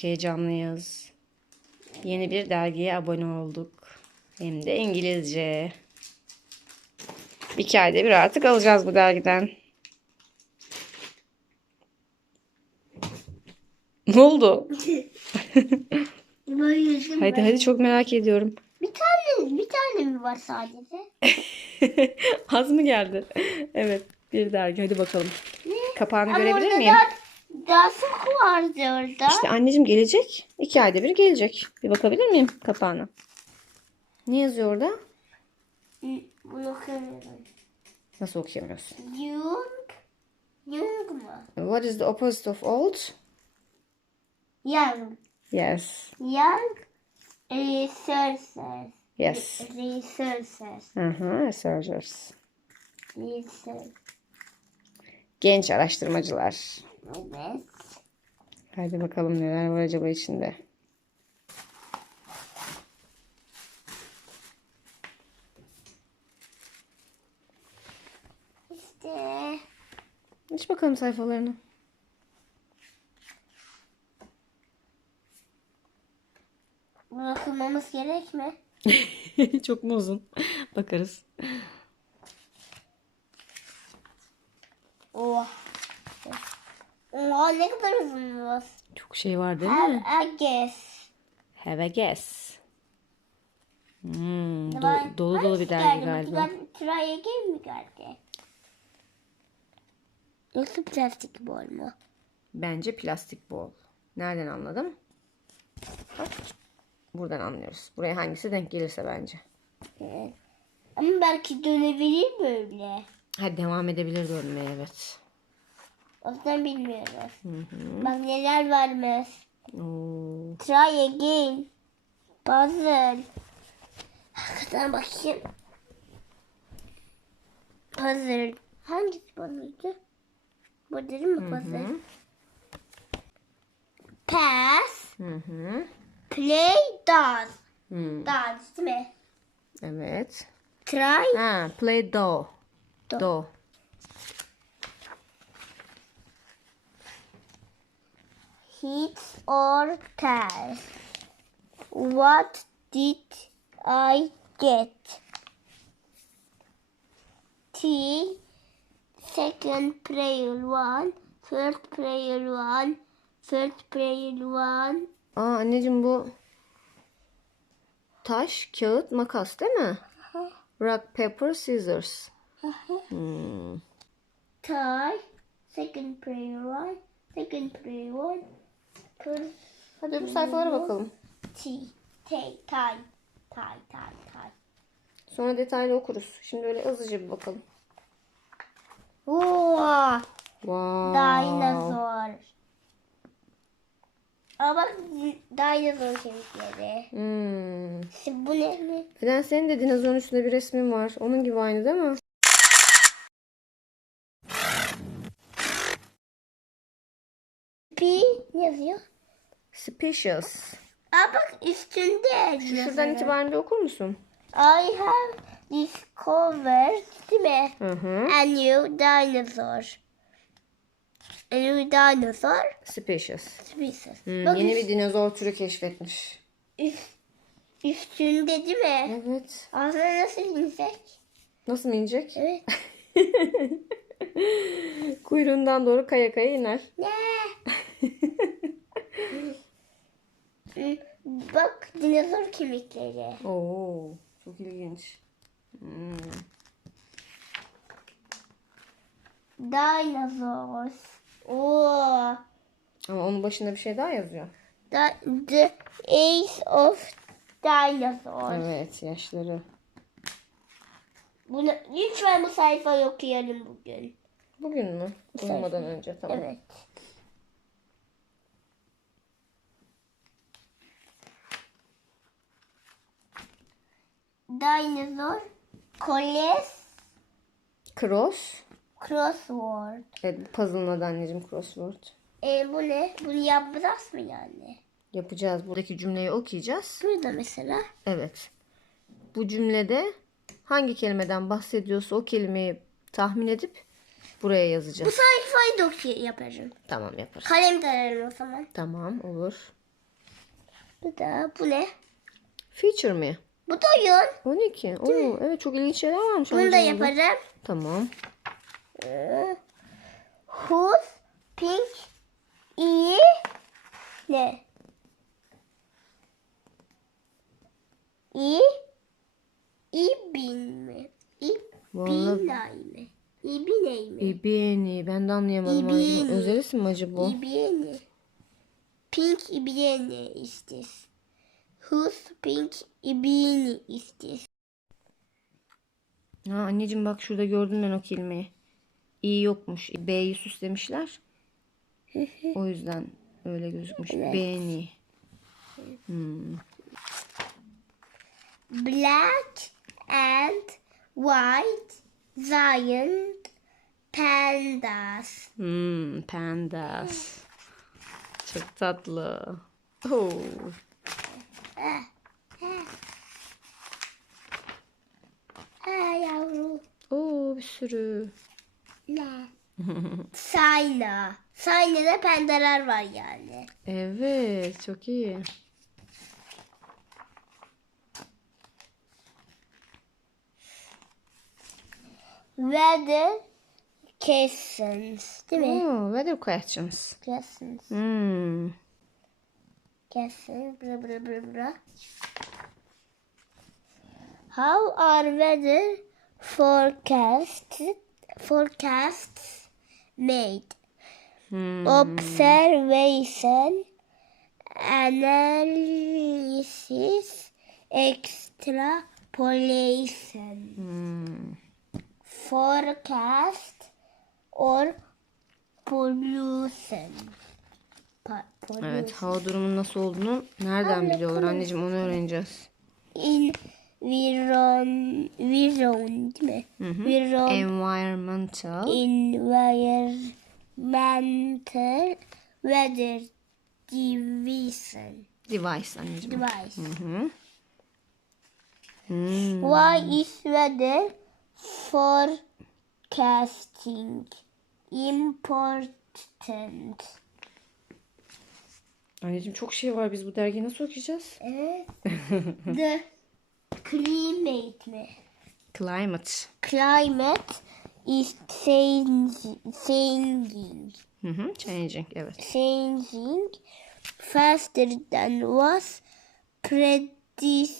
Çok heyecanlıyız. Yeni bir dergiye abone olduk. Hem de İngilizce. İki ayda bir artık alacağız bu dergiden. Ne oldu? Hadi hadi çok merak ediyorum. Bir tane, bir tane mi var sadece? Az mı geldi? Evet bir dergi hadi bakalım. Kapağını Ama görebilir miyim? Daha, çok vardı orada. İşte anneciğim gelecek. İki ayda bir gelecek. Bir bakabilir miyim kapağına? Ne yazıyor orada? Bunu okuyamıyorum. Nasıl okuyamıyorsun? Young. Young mu? What is the opposite of old? Young. Yes. Young. Researchers. Yes. Researchers. Hı hı, researchers. Research. Genç araştırmacılar. Evet. Hadi bakalım neler var acaba içinde. İşte. Aç bakalım sayfalarını. Bunu okumamız gerek mi? Çok mu uzun? Bakarız. Oha ne kadar uzun bu. Çok şey var değil Have mi? a guess. Have a guess. Hmm, do- dolu dolu bir dergi galiba. Try Again mi geldi? Yoksa plastik bol mu? Bence plastik bol. Nereden anladım? Bak. Buradan anlıyoruz. Buraya hangisi denk gelirse bence. Evet. Ama belki dönebilir böyle. Hadi devam edebilir dönmeye evet. O yüzden bilmiyoruz. Hı hı. Bak neler varmış. Oo. Try again. Puzzle. Hakikaten bakayım. Puzzle. Hangisi puzzle'dı? Bu değil mi puzzle? Hı. Pass. Hı hı. Play. Dance. Hı. Dance değil mi? Evet. Try. Ha, play do. Do. Do. Hit or tell. What did I get? T. Second prayer one. First prayer one. First prayer one. Aa anneciğim bu taş, kağıt, makas değil mi? Rock, paper, scissors. Hmm. Tie. Second prayer one. Second prayer one. First Hadi bu sayfalara bakalım. T. Tie. Tie. Tie. Tie. Tie. Sonra detaylı okuruz. Şimdi öyle hızlıca bir bakalım. Wow. Wow. Dinozor. Aa bak dinozor kemikleri. Hmm. Şimdi bu ne? ne? Fidan senin de dinozorun üstünde bir resmin var. Onun gibi aynı değil mi? P ne yazıyor? Species. Aa bak üstünde. Şuradan dinozorun. itibaren bir okur musun? I have discovered değil mi? Hı hı. A new dinosaur. A new dinosaur Species. species. Hmm, Bak yeni üst- bir dinozor türü keşfetmiş. üst- üstünde değil mi? Evet. Ağzına nasıl insek? Nasıl inecek? Evet. Kuyruğundan doğru kaya kaya iner. Ne? Hmm, Bak dinozor kemikleri. Oo, çok ilginç. Hmm. Dinosaurs. Oo. Ama onun başında bir şey daha yazıyor. The, the age of dinosaurs. Evet, yaşları. Bunu, lütfen bu sayfayı okuyalım bugün. Bugün mü? Uyumadan önce tamam. Evet. Dinosaur Coles Cross. Crossword. Evet, bu puzzle'ın adı anneciğim crossword. E bu ne? Bunu yapacağız mı yani? Yapacağız. Buradaki cümleyi okuyacağız. Burada mesela. Evet. Bu cümlede hangi kelimeden bahsediyorsa o kelimeyi tahmin edip buraya Bu yazacağız. sayfayı da oku- yaparım. Tamam yaparız. Kalem de ararım o zaman. Tamam olur. Bu da bu ne? Feature mi? Bu da oyun. 12. Oo, evet çok ilginç şeyler varmış. Bunu da burada. yaparım. Tamam. Ee, Who's pink iyi ne? İyi İbin mi? Vallahi- İbinay mı? İbiney mi? İbini. Ben de anlayamadım. İbini. Özel isim mi acaba? İbini. Pink ibini is Who's pink ibini is this? Ha, anneciğim bak şurada gördüm ben o kelimeyi. İyi yokmuş. B'yi süslemişler. o yüzden öyle gözükmüş. Evet. Beni. Hmm. Black and white giant pandas. Hmm, pandas. Çok tatlı. Oo. Ha yavru. Oo, bir sürü. Ne? Sayna. Sayna'da pandalar var yani. Evet, çok iyi. Weather questions. Değil mi? Oo, weather questions. Questions. Hmm. Questions. Bra bra bra bra. How are weather forecasts forecasts made? Hmm. Observation, analysis, extrapolation, Hmm. forecast, or pollution. Evet, hava durumunun nasıl olduğunu nereden biliyorlar anneciğim onu öğreneceğiz. Environ, viron değil mi? Viron, Environmental. environmental weather division. Device anneciğim. Device. Hı hı. Hmm. Why is weather forecasting important? Anneciğim çok şey var. Biz bu dergiyi nasıl okuyacağız? Evet. The climate mi? Climate. Climate is changing, Hı hı. Changing. Evet. changing faster than was predicted.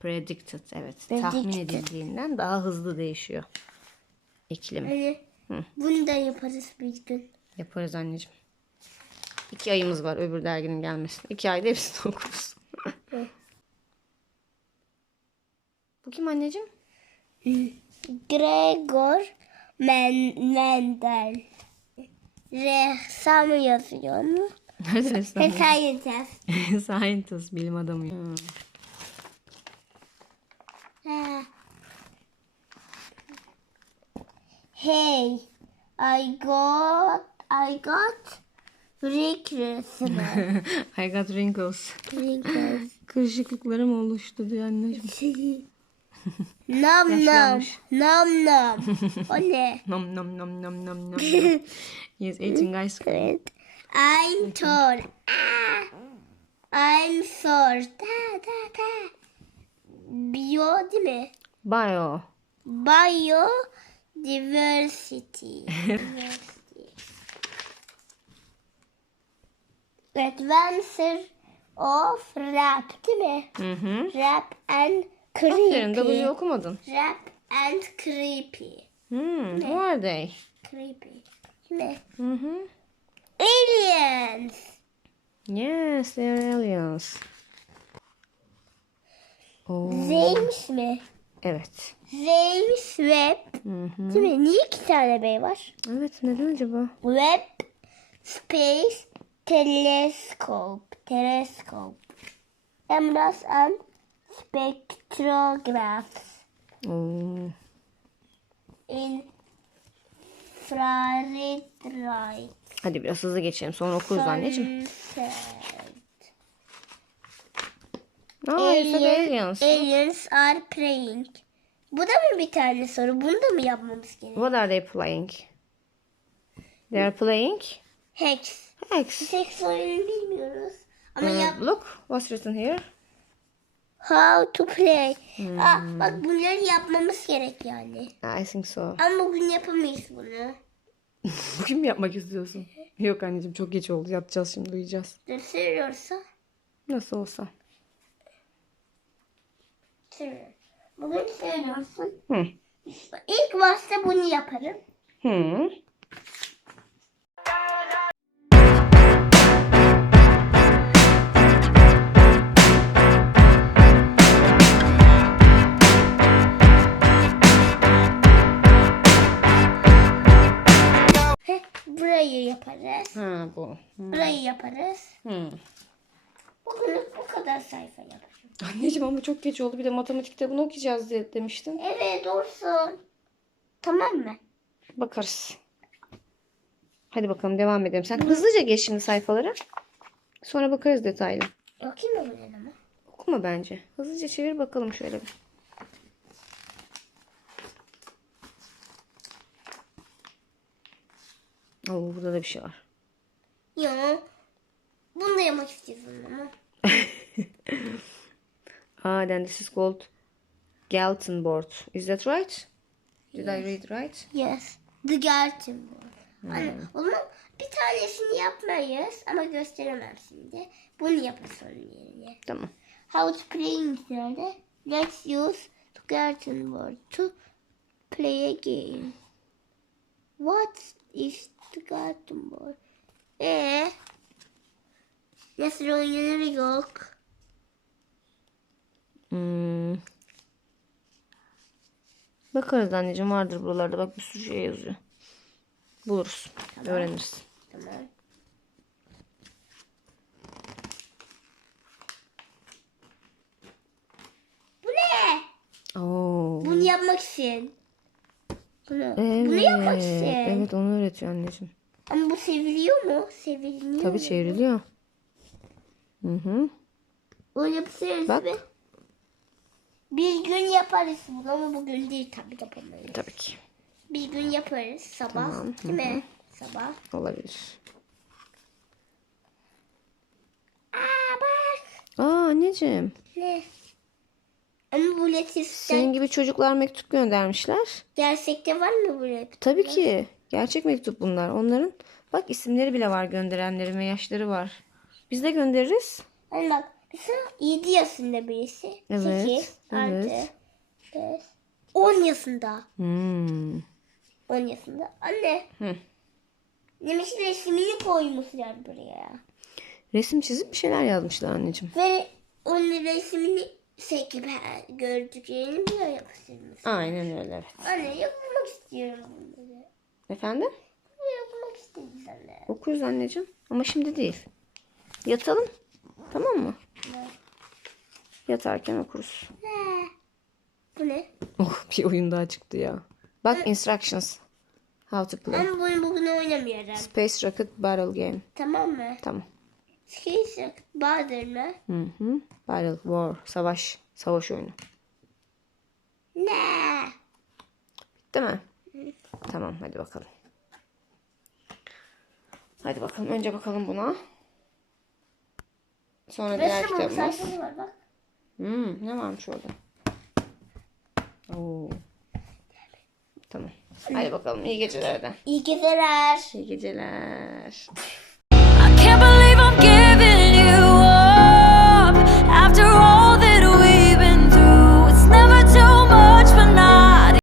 Predicted. Evet. Predicted. Tahmin edildiğinden daha hızlı değişiyor. İklim. Hani bunu da yaparız bir gün. Yaparız anneciğim. İki ayımız var öbür derginin gelmesine. İki ayda hepsini okuruz. Bu kim anneciğim? Gregor Men Mendel. Ressam yazıyor mu? Nerede ressam? Scientist. Scientist, bilim adamı. Ha. Hey, I got, I got Rick resmi. I got wrinkles. Wrinkles. Kırışıklıklarım oluştu diyor anneciğim. nam nam, nam nam. O ne? Nom nom nom nom nom nom. Yes, eating ice cream. I'm tall. Ah. I'm short. Da da da. Bio değil mi? Bio. Bio diversity. Diversity. Adventure of rap değil mi? Hı hı. Rap and Aferin creepy. W okumadın. Rap and creepy. Hmm, who are they? Creepy. Mi? Hı hı. Aliens. Yes, they are aliens. Oo, James mi? evet. James Webb. Hı hı. Değil mi? Niye iki tane bey var? Evet, neden acaba? Webb Space Telescope. Telescope. Cameras and spectrographs. Oo. Infrared light. Hadi biraz hızlı geçelim. Sonra okuruz anneciğim. Sunset. Aa, it's like Alien- aliens. aliens are praying. Bu da mı bir tane soru? Bunu da mı yapmamız gerekiyor? What are they playing? They are playing Hex. Hex. Hex oyunu bilmiyoruz. Ama Uh, yap look what's written here. how to play. Hmm. Aa, bak bunları yapmamız gerek yani. I think so. Ama bugün yapamayız bunu. Bugün mü yapmak istiyorsun? Yok anneciğim çok geç oldu. Yatacağız şimdi uyuyacağız. Dur sürüyorsa Nasıl olsa. Bugün sürüyorsun. Hı. İlk başta bunu yaparım. Hı. Ha bu. Hı. Burayı yaparız. Hı. Bugün bu kadar sayfa yaparım. Anneciğim ama çok geç oldu. Bir de matematik kitabını okuyacağız diye demiştin. Evet olsun. Tamam mı? Bakarız. Hadi bakalım devam edelim. Sen hızlıca geç şimdi sayfaları. Sonra bakarız detaylı. Okuyayım mı bunu ama? Okuma bence. Hızlıca çevir bakalım şöyle bir. Oo burada da bir şey var. Ya. Bunu da yapmak istiyorsun ama. Ah, then this is called Galton board. Is that right? Did I read right? Yes. The Garden Board. Anne, o zaman bir tanesini yapmayız ama gösteremem şimdi. Bunu yaparız onun yerine. Tamam. How to play nerede? Let's use the Garden Board to play a game. What is the Garden Board? Ee, nasıl oynanır yok. Hmm. Bakarız anneciğim vardır buralarda. Bak bir sürü şey yazıyor. Buluruz. Öğreniriz. Tamam. Bu ne? Oo. Bunu yapmak için. Bunu, Evet. bunu yapmak için. Evet onu öğretiyor anneciğim. Ama bu seviliyor mu? Sevilmiyor Tabii mu? çevriliyor. Hı hı. O yapıştırırız Bak. mı? Bir gün yaparız bunu ama bugün değil tabii yapamayız. Tabii ki. Bir gün yaparız sabah. Tamam, Değil mi? Sabah. Olabilir. Aa bak. Aa anneciğim. Ne? Ama bu letiften Senin gibi çocuklar mektup göndermişler. gerçekte var mı bu letif? Tabii ki. Gerçek mektup bunlar. Onların bak isimleri bile var gönderenlerin ve yaşları var. Biz de göndeririz. Hani bak mesela 7 yaşında birisi. Evet, 8, 6, evet. 5, 10 yaşında. Hmm. 10 yaşında. Anne. Hı. Demiş resmini koymuşlar buraya. Resim çizip bir şeyler yazmışlar anneciğim. Ve onun resmini sekip her gördüklerini buraya yapıştırmış. Aynen öyle evet. Anne yapmak istiyorum bunları. Efendim? Yapmak istedim sana. Okuruz anneciğim. Ama şimdi değil. Yatalım. Tamam mı? Ne? Yatarken okuruz. Ne? Bu ne? Oh bir oyun daha çıktı ya. Bak instructions. How to play. Ben bunu bugün oynamıyorum. Space Rocket Battle Game. Tamam mı? Tamam. Skate Bahadır mı? Hı hı. Battle War. Savaş. Savaş oyunu. Ne? Değil mi? Tamam hadi bakalım. Hadi bakalım. Önce bakalım buna. Sonra diğer Resim bu kitabımız. sayfası var bak. Hmm, ne varmış orada? Oo. Tamam. Hadi bakalım. İyi geceler de. İyi geceler. İyi geceler.